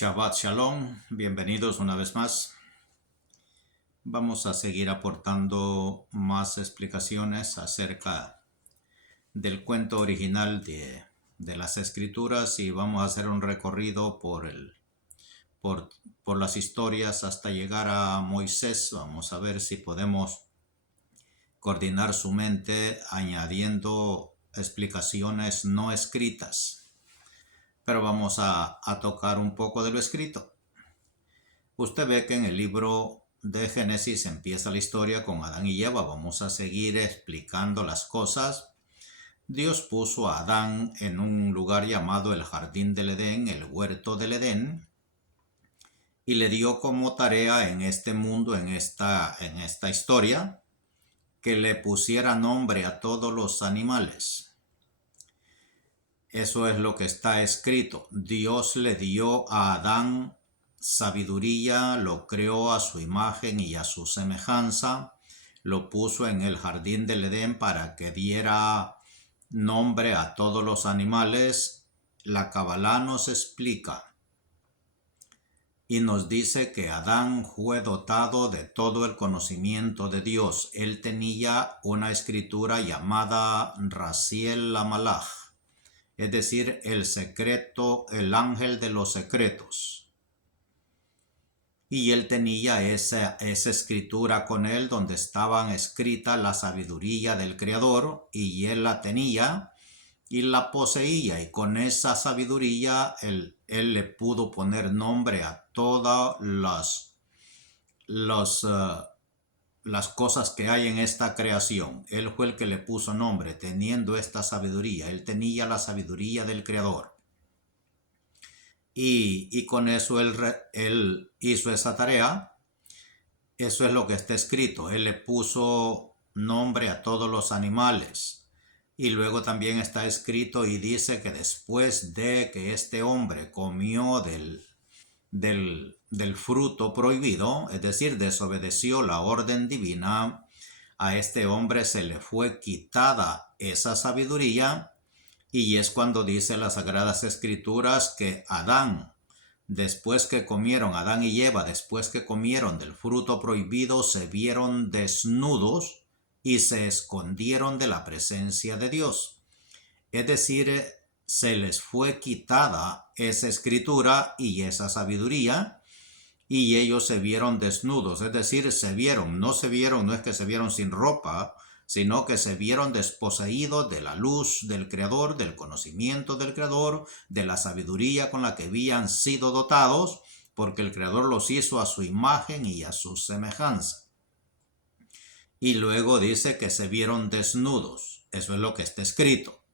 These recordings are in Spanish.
Shabbat Shalom, bienvenidos una vez más. Vamos a seguir aportando más explicaciones acerca del cuento original de las escrituras y vamos a hacer un recorrido por las historias hasta llegar a Moisés. Vamos a ver si podemos coordinar su mente añadiendo explicaciones no escritas. Pero vamos a tocar un poco de lo escrito. Usted ve que en el libro de Génesis empieza la historia con Adán y Eva. Vamos a seguir explicando las cosas. Dios puso a Adán en un lugar llamado el Jardín del Edén, el Huerto del Edén, y le dio como tarea en este mundo, en esta historia, que le pusiera nombre a todos los animales. Eso es lo que está escrito. Dios le dio a Adán sabiduría, lo creó a su imagen y a su semejanza, lo puso en el jardín del Edén para que diera nombre a todos los animales. La Kabbalah nos explica y nos dice que Adán fue dotado de todo el conocimiento de Dios. Él tenía una escritura llamada Raziel Lamalach, es decir, el secreto, el ángel de los secretos. Y él tenía esa escritura con él donde estaban escritas la sabiduría del Creador, y él la tenía y la poseía, y con esa sabiduría él le pudo poner nombre a todas las cosas que hay en esta creación. Él fue el que le puso nombre, teniendo esta sabiduría. Él tenía la sabiduría del Creador. Y con eso él hizo esa tarea. Eso es lo que está escrito. Él le puso nombre a todos los animales. Y luego también está escrito y dice que después de que este hombre comió del fruto prohibido, es decir, desobedeció la orden divina, a este hombre se le fue quitada esa sabiduría. Y es cuando dice las Sagradas Escrituras que Adán y Eva, después que comieron del fruto prohibido, se vieron desnudos y se escondieron de la presencia de Dios. Es decir, se les fue quitada esa escritura y esa sabiduría, y ellos se vieron desnudos. Es decir, no es que se vieron sin ropa, sino que se vieron desposeídos de la luz del Creador, del conocimiento del Creador, de la sabiduría con la que habían sido dotados, porque el Creador los hizo a su imagen y a su semejanza. Y luego dice que se vieron desnudos. Eso es lo que está escrito.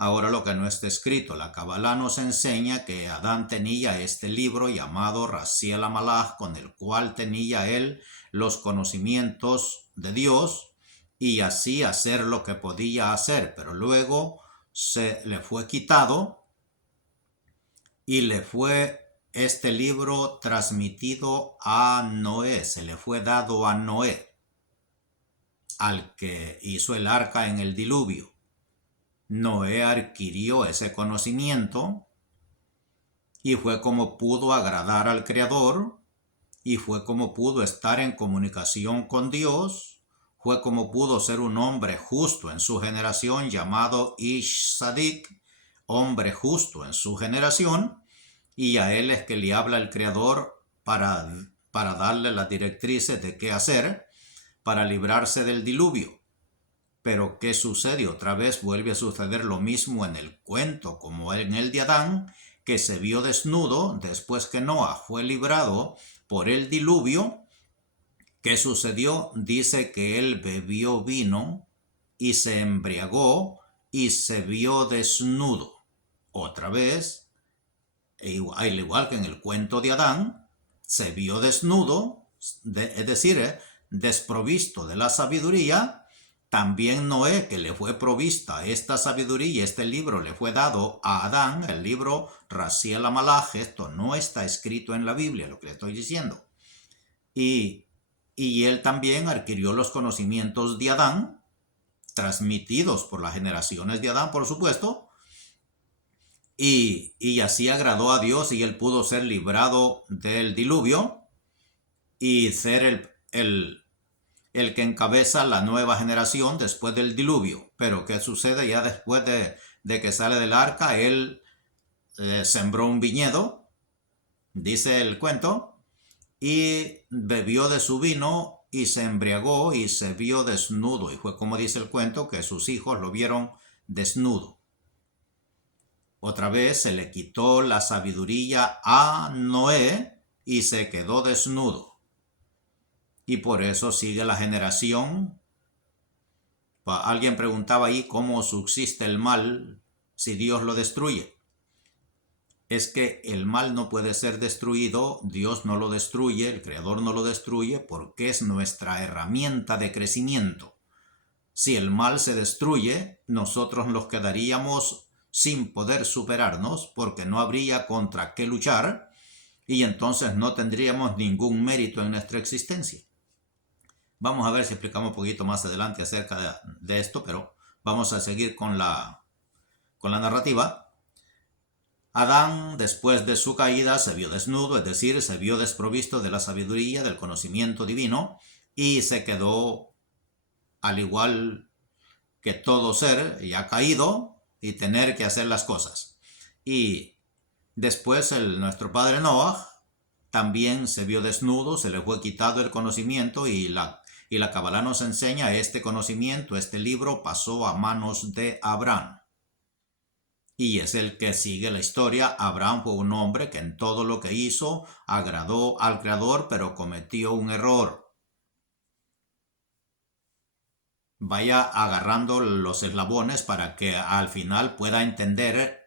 Ahora lo que no está escrito, la Kabbalah nos enseña que Adán tenía este libro llamado Raziel Lamalach, con el cual tenía él los conocimientos de Dios y así hacer lo que podía hacer, pero luego se le fue quitado y le fue este libro transmitido a Noé, se le fue dado a Noé, al que hizo el arca en el diluvio. Noé adquirió ese conocimiento y fue como pudo agradar al Creador, y fue como pudo estar en comunicación con Dios, fue como pudo ser un hombre justo en su generación, llamado Ish Sadik, hombre justo en su generación, y a él es que le habla el Creador para darle las directrices de qué hacer para librarse del diluvio. Pero ¿qué sucede? Otra vez vuelve a suceder lo mismo en el cuento como en el de Adán, que se vio desnudo después que Noah fue librado por el diluvio. ¿Qué sucedió? Dice que él bebió vino y se embriagó y se vio desnudo. Otra vez, al igual que en el cuento de Adán, se vio desnudo, es decir, desprovisto de la sabiduría. También Noé, que le fue provista esta sabiduría, este libro le fue dado a Adán, el libro Raziel Lamalach. Esto no está escrito en la Biblia, lo que le estoy diciendo. Y él también adquirió los conocimientos de Adán, transmitidos por las generaciones de Adán, por supuesto, y así agradó a Dios y él pudo ser librado del diluvio y ser el que encabeza la nueva generación después del diluvio. Pero ¿qué sucede ya después de que sale del arca? Él sembró un viñedo, dice el cuento, y bebió de su vino y se embriagó y se vio desnudo. Y fue como dice el cuento, que sus hijos lo vieron desnudo. Otra vez se le quitó la sabiduría a Noé y se quedó desnudo. Y por eso sigue la generación. Alguien preguntaba ahí cómo subsiste el mal si Dios lo destruye. Es que el mal no puede ser destruido, Dios no lo destruye, el Creador no lo destruye, porque es nuestra herramienta de crecimiento. Si el mal se destruye, nosotros nos quedaríamos sin poder superarnos, porque no habría contra qué luchar, y entonces no tendríamos ningún mérito en nuestra existencia. Vamos a ver si explicamos un poquito más adelante acerca de esto, pero vamos a seguir con la narrativa. Adán, después de su caída, se vio desnudo, es decir, se vio desprovisto de la sabiduría, del conocimiento divino, y se quedó, al igual que todo ser, ya caído y tener que hacer las cosas. Y después nuestro padre Noah también se vio desnudo, se le fue quitado el conocimiento y la Cábala nos enseña este conocimiento, este libro pasó a manos de Abraham. Y es el que sigue la historia. Abraham fue un hombre que en todo lo que hizo agradó al Creador, pero cometió un error. Vaya agarrando los eslabones para que al final pueda entender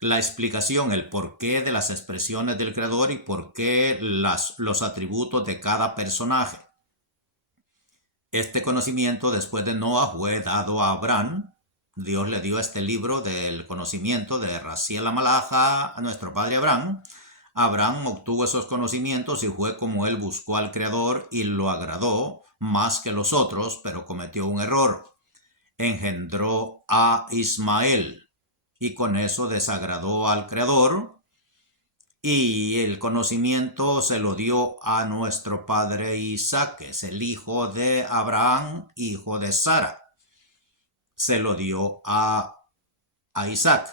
la explicación, el porqué de las expresiones del Creador y por qué los atributos de cada personaje. Este conocimiento después de Noah fue dado a Abraham. Dios le dio este libro del conocimiento de Raziel Amalaja a nuestro padre Abraham. Abraham obtuvo esos conocimientos y fue como él buscó al Creador y lo agradó más que los otros, pero cometió un error. Engendró a Ismael y con eso desagradó al Creador, y el conocimiento se lo dio a nuestro padre Isaac, que es el hijo de Abraham, hijo de Sara. Se lo dio a Isaac.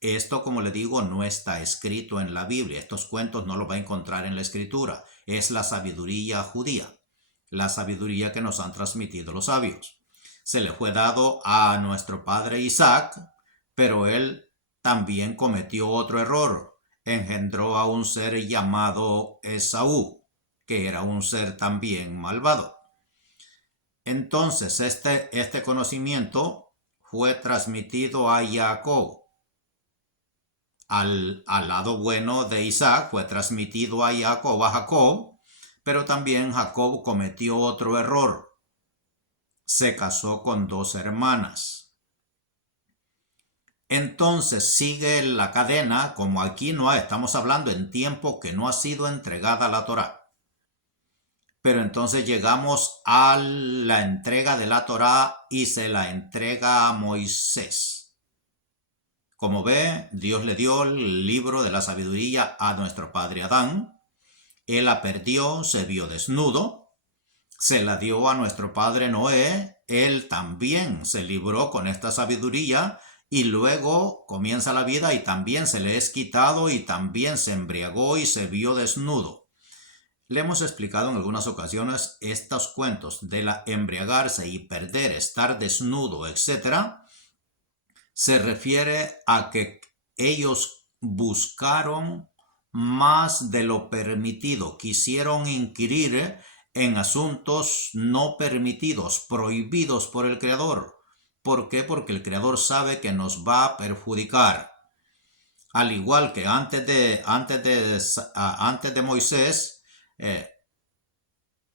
Esto, como le digo, no está escrito en la Biblia. Estos cuentos no los va a encontrar en la Escritura. Es la sabiduría judía, la sabiduría que nos han transmitido los sabios. Se le fue dado a nuestro padre Isaac, pero él también cometió otro error. Engendró a un ser llamado Esaú, que era un ser también malvado. Entonces este conocimiento fue transmitido a Jacob. Al lado bueno de Isaac fue transmitido a Jacob, pero también Jacob cometió otro error. Se casó con 2 hermanas. Entonces sigue la cadena, como aquí estamos hablando en tiempo que no ha sido entregada la Torá. Pero entonces llegamos a la entrega de la Torá y se la entrega a Moisés. Como ve, Dios le dio el libro de la sabiduría a nuestro padre Adán. Él la perdió, se vio desnudo. Se la dio a nuestro padre Noé. Él también se libró con esta sabiduría y luego comienza la vida y también se le es quitado y también se embriagó y se vio desnudo. Le hemos explicado en algunas ocasiones estos cuentos de la embriagarse y perder, estar desnudo, etc. Se refiere a que ellos buscaron más de lo permitido, quisieron inquirir en asuntos no permitidos, prohibidos por el Creador. ¿Por qué? Porque el Creador sabe que nos va a perjudicar. Al igual que antes de Moisés,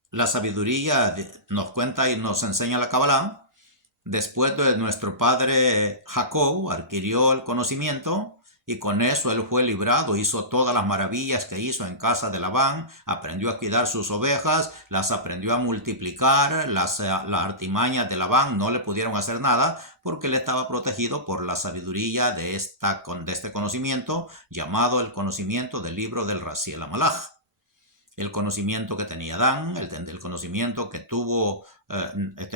la sabiduría nos cuenta y nos enseña la Cábala. Después de nuestro padre Jacob adquirió el conocimiento Y con eso él fue librado, hizo todas las maravillas que hizo en casa de Labán, aprendió a cuidar sus ovejas, las aprendió a multiplicar, las artimañas de Labán no le pudieron hacer nada porque él estaba protegido por la sabiduría de este conocimiento, llamado el conocimiento del libro del Raziel Amalaj. El conocimiento que tenía Adán, el conocimiento que tuvo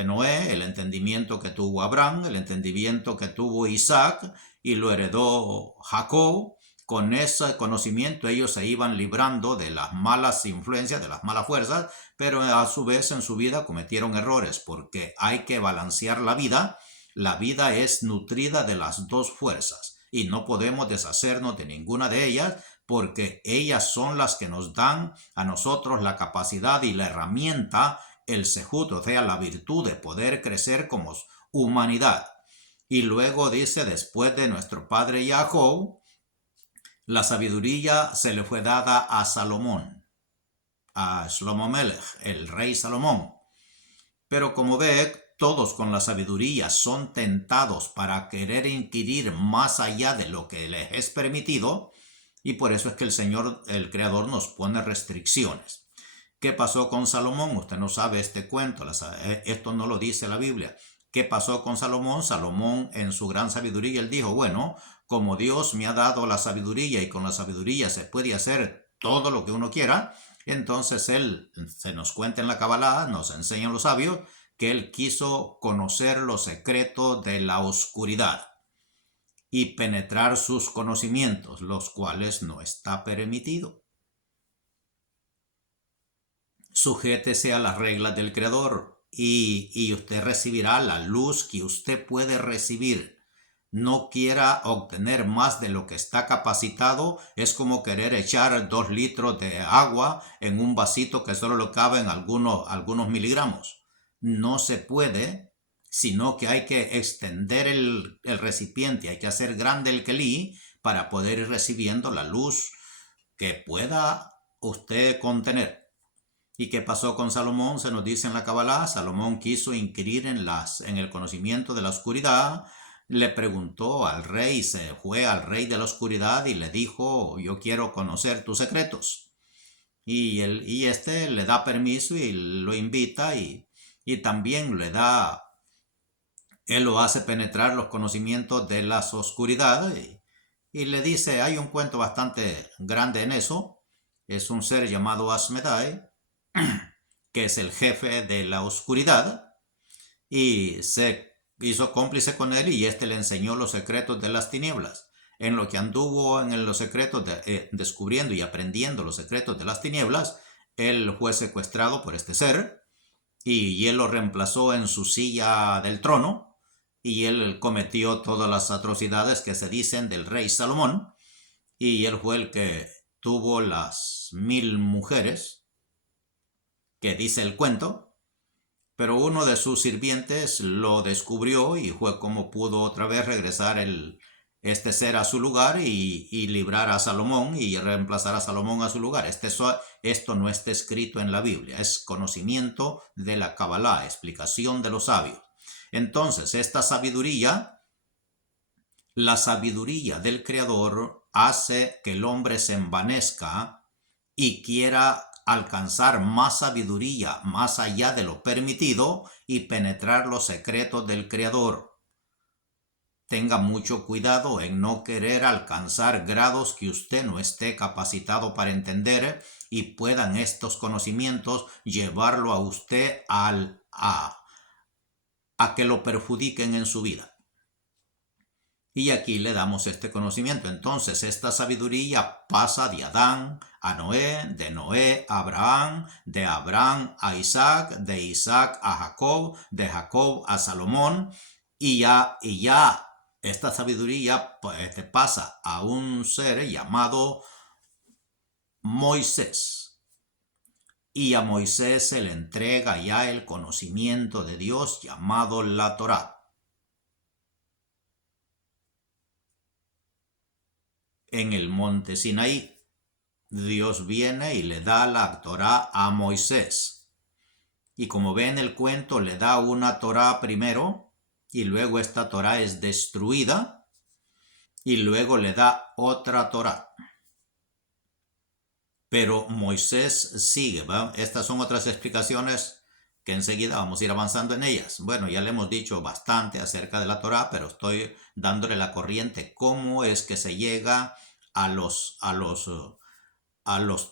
Noé, el entendimiento que tuvo Abraham, el entendimiento que tuvo Isaac y lo heredó Jacob. Con ese conocimiento ellos se iban librando de las malas influencias, de las malas fuerzas, pero a su vez en su vida cometieron errores porque hay que balancear la vida. La vida es nutrida de las dos fuerzas y no podemos deshacernos de ninguna de ellas porque ellas son las que nos dan a nosotros la capacidad y la herramienta, el sejut, o sea, la virtud de poder crecer como humanidad. Y luego dice, después de nuestro padre Jacob, la sabiduría se le fue dada a Salomón, a Shlomo Melech, el rey Salomón. Pero como ve, todos con la sabiduría son tentados para querer inquirir más allá de lo que les es permitido, y por eso es que el Señor, el Creador, nos pone restricciones. ¿Qué pasó con Salomón? Usted no sabe este cuento, esto no lo dice la Biblia. ¿Qué pasó con Salomón? Salomón en su gran sabiduría, él dijo, bueno, como Dios me ha dado la sabiduría y con la sabiduría se puede hacer todo lo que uno quiera, entonces él, se nos cuenta en la Kabbalah, nos enseñan los sabios, que él quiso conocer los secretos de la oscuridad y penetrar sus conocimientos, los cuales no está permitido. Sujétese a las reglas del Creador y usted recibirá la luz que usted puede recibir. No quiera obtener más de lo que está capacitado, es como querer echar 2 litros de agua en un vasito que solo le caben algunos miligramos. No se puede, sino que hay que extender el recipiente, hay que hacer grande el kelí para poder ir recibiendo la luz que pueda usted contener. ¿Y qué pasó con Salomón? Se nos dice en la Kabbalah, Salomón quiso inquirir en el conocimiento de la oscuridad, le preguntó al rey, se fue al rey de la oscuridad y le dijo, yo quiero conocer tus secretos. Y este le da permiso y lo invita y también él lo hace penetrar los conocimientos de las oscuridades y le dice, hay un cuento bastante grande en eso, es un ser llamado Asmedai, que es el jefe de la oscuridad, y se hizo cómplice con él y este le enseñó los secretos de las tinieblas. En lo que anduvo en los secretos, descubriendo y aprendiendo los secretos de las tinieblas, él fue secuestrado por este ser y él lo reemplazó en su silla del trono y él cometió todas las atrocidades que se dicen del rey Salomón y él fue el que tuvo las 1000 mujeres que dice el cuento, pero uno de sus sirvientes lo descubrió y fue como pudo otra vez regresar este ser a su lugar y librar a Salomón y reemplazar a Salomón a su lugar. Esto no está escrito en la Biblia, es conocimiento de la Kabbalah, explicación de los sabios. Entonces, esta sabiduría, la sabiduría del Creador hace que el hombre se envanezca y quiera alcanzar más sabiduría más allá de lo permitido y penetrar los secretos del Creador. Tenga mucho cuidado en no querer alcanzar grados que usted no esté capacitado para entender y puedan estos conocimientos llevarlo a usted a que lo perjudiquen en su vida. Y aquí le damos este conocimiento. Entonces, esta sabiduría pasa de Adán a Noé, de Noé a Abraham, de Abraham a Isaac, de Isaac a Jacob, de Jacob a Salomón, y ya esta sabiduría pasa a un ser llamado Moisés. Y a Moisés se le entrega ya el conocimiento de Dios llamado la Torá. En el monte Sinaí, Dios viene y le da la Torá a Moisés. Y como ven el cuento, le da una Torá primero y luego esta Torá es destruida y luego le da otra Torá. Pero Moisés sigue, ¿va? Estas son otras explicaciones que enseguida vamos a ir avanzando en ellas. Bueno, ya le hemos dicho bastante acerca de la Torá, pero estoy dándole la corriente, cómo es que se llega a los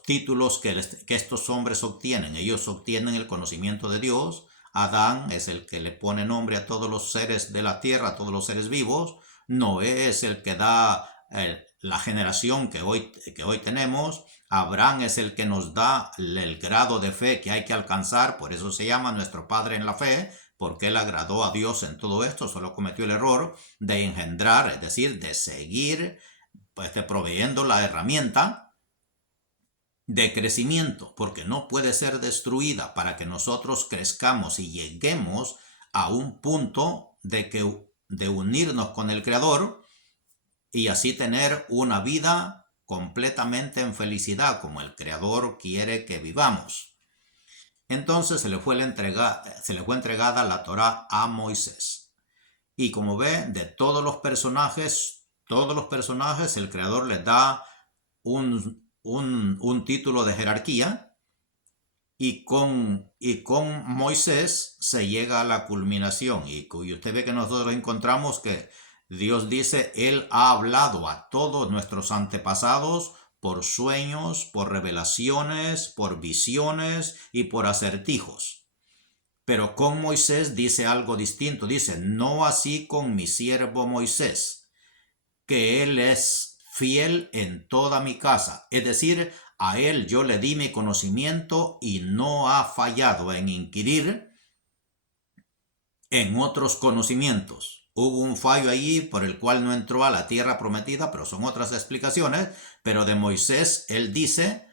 títulos que estos hombres obtienen. Ellos obtienen el conocimiento de Dios. Adán es el que le pone nombre a todos los seres de la tierra, a todos los seres vivos. Noé es el que da la generación que hoy tenemos. Abraham es el que nos da el grado de fe que hay que alcanzar, por eso se llama nuestro Padre en la fe, porque él agradó a Dios en todo esto, solo cometió el error de engendrar, es decir, de seguir proveyendo la herramienta de crecimiento, porque no puede ser destruida para que nosotros crezcamos y lleguemos a un punto de unirnos con el Creador y así tener una vida completamente en felicidad como el Creador quiere que vivamos. Entonces se le fue entregada la Torá a Moisés. Y como ve, de todos los personajes, el Creador les da un título de jerarquía, y con Moisés se llega a la culminación. Y usted ve que nosotros encontramos que Dios dice, Él ha hablado a todos nuestros antepasados por sueños, por revelaciones, por visiones y por acertijos. Pero con Moisés dice algo distinto. Dice, no así con mi siervo Moisés, que él es fiel en toda mi casa. Es decir, a él yo le di mi conocimiento y no ha fallado en inquirir en otros conocimientos. Hubo un fallo allí por el cual no entró a la tierra prometida, pero son otras explicaciones. Pero de Moisés, él dice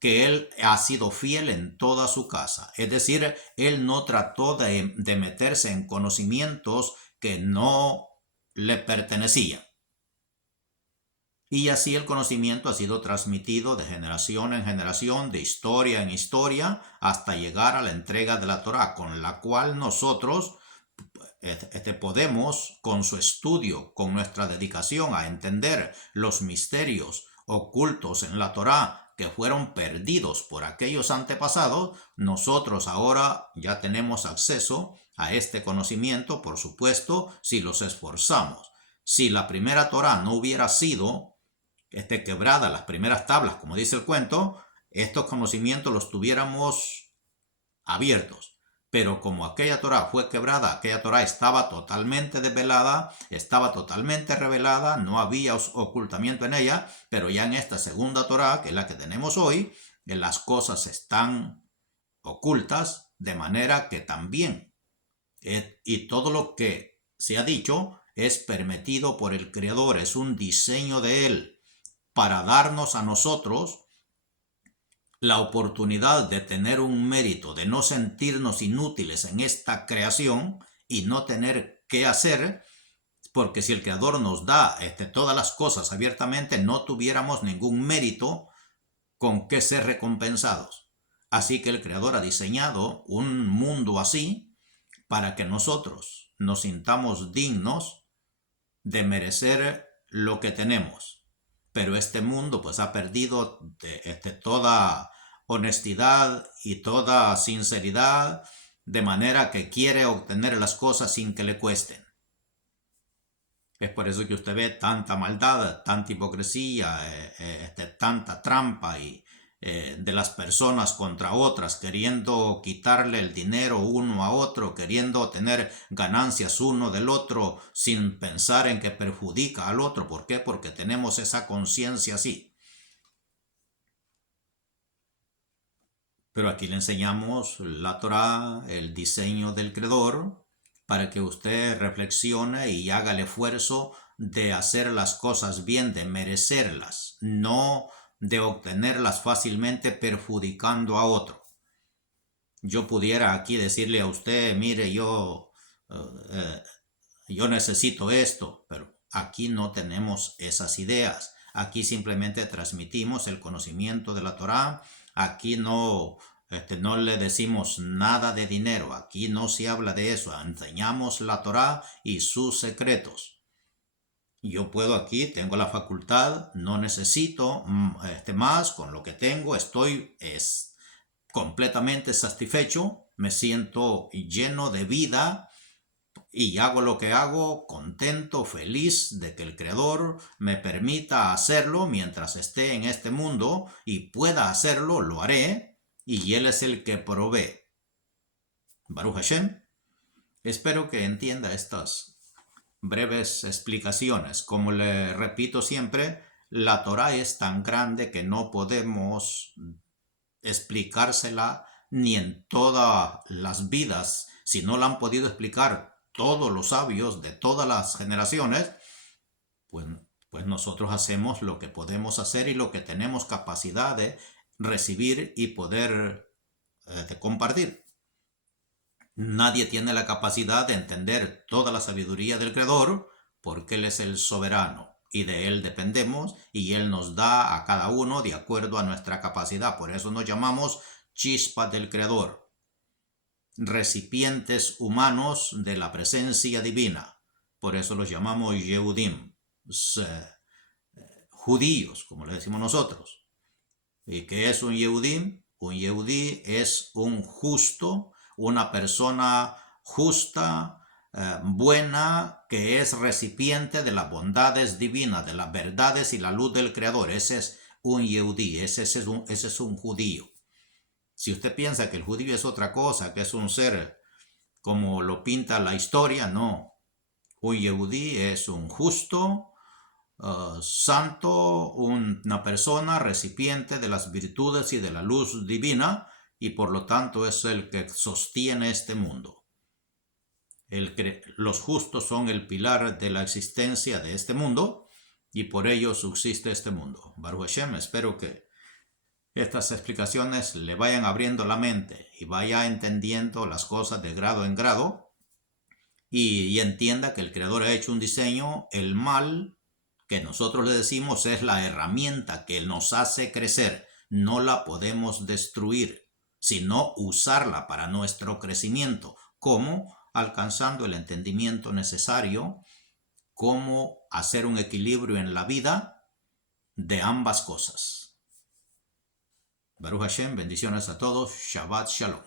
que él ha sido fiel en toda su casa. Es decir, él no trató de meterse en conocimientos que no le pertenecían. Y así el conocimiento ha sido transmitido de generación en generación, de historia en historia, hasta llegar a la entrega de la Torá, con la cual nosotros podemos, con su estudio, con nuestra dedicación a entender los misterios ocultos en la Torá que fueron perdidos por aquellos antepasados, nosotros ahora ya tenemos acceso a este conocimiento, por supuesto, si los esforzamos. Si la primera Torá no hubiera sido quebrada, las primeras tablas, como dice el cuento, estos conocimientos los tuviéramos abiertos. Pero como aquella Torá fue quebrada, aquella Torá estaba totalmente desvelada, estaba totalmente revelada, no había ocultamiento en ella, pero ya en esta segunda Torá, que es la que tenemos hoy, las cosas están ocultas, de manera que también, y todo lo que se ha dicho es permitido por el Creador, es un diseño de Él, para darnos a nosotros la oportunidad de tener un mérito, de no sentirnos inútiles en esta creación y no tener qué hacer, porque si el Creador nos da todas las cosas abiertamente, no tuviéramos ningún mérito con qué ser recompensados. Así que el Creador ha diseñado un mundo así para que nosotros nos sintamos dignos de merecer lo que tenemos. Pero este mundo pues ha perdido toda honestidad y toda sinceridad, de manera que quiere obtener las cosas sin que le cuesten. Es por eso que usted ve tanta maldad, tanta hipocresía, tanta trampa y de las personas contra otras, queriendo quitarle el dinero uno a otro, queriendo tener ganancias uno del otro, sin pensar en que perjudica al otro. ¿Por qué? Porque tenemos esa conciencia así. Pero aquí le enseñamos la Torá, el diseño del Creador, para que usted reflexione y haga el esfuerzo de hacer las cosas bien, de merecerlas, no de obtenerlas fácilmente perjudicando a otro. Yo pudiera aquí decirle a usted, mire, yo necesito esto, pero aquí no tenemos esas ideas. Aquí simplemente transmitimos el conocimiento de la Torá. Aquí no le decimos nada de dinero. Aquí no se habla de eso. Enseñamos la Torá y sus secretos. Yo puedo aquí, tengo la facultad, no necesito más, con lo que tengo estoy completamente satisfecho, me siento lleno de vida y hago lo que hago contento, feliz de que el Creador me permita hacerlo mientras esté en este mundo y pueda hacerlo, lo haré, y Él es el que provee. Baruch Hashem, espero que entienda estas breves explicaciones. Como le repito siempre, la Torá es tan grande que no podemos explicársela ni en todas las vidas. Si no la han podido explicar todos los sabios de todas las generaciones, pues nosotros hacemos lo que podemos hacer y lo que tenemos capacidad de recibir y poder de compartir. Nadie tiene la capacidad de entender toda la sabiduría del Creador porque Él es el soberano y de Él dependemos y Él nos da a cada uno de acuerdo a nuestra capacidad. Por eso nos llamamos chispas del Creador, recipientes humanos de la presencia divina. Por eso los llamamos Yehudim, judíos, como le decimos nosotros. ¿Y qué es un Yehudim? Un Yehudí es un justo, una persona justa, buena, que es recipiente de las bondades divinas, de las verdades y la luz del Creador. Ese es un Yehudí, ese es un judío. Si usted piensa que el judío es otra cosa, que es un ser como lo pinta la historia, no. Un Yehudí es un justo, santo, una persona recipiente de las virtudes y de la luz divina, y por lo tanto es el que sostiene este mundo. Los justos son el pilar de la existencia de este mundo y por ello subsiste este mundo. Baruch Hashem, espero que estas explicaciones le vayan abriendo la mente y vaya entendiendo las cosas de grado en grado y entienda que el Creador ha hecho un diseño. El mal que nosotros le decimos es la herramienta que nos hace crecer. No la podemos destruir, sino usarla para nuestro crecimiento. ¿Cómo? Alcanzando el entendimiento necesario, cómo hacer un equilibrio en la vida de ambas cosas. Baruch Hashem, bendiciones a todos. Shabbat Shalom.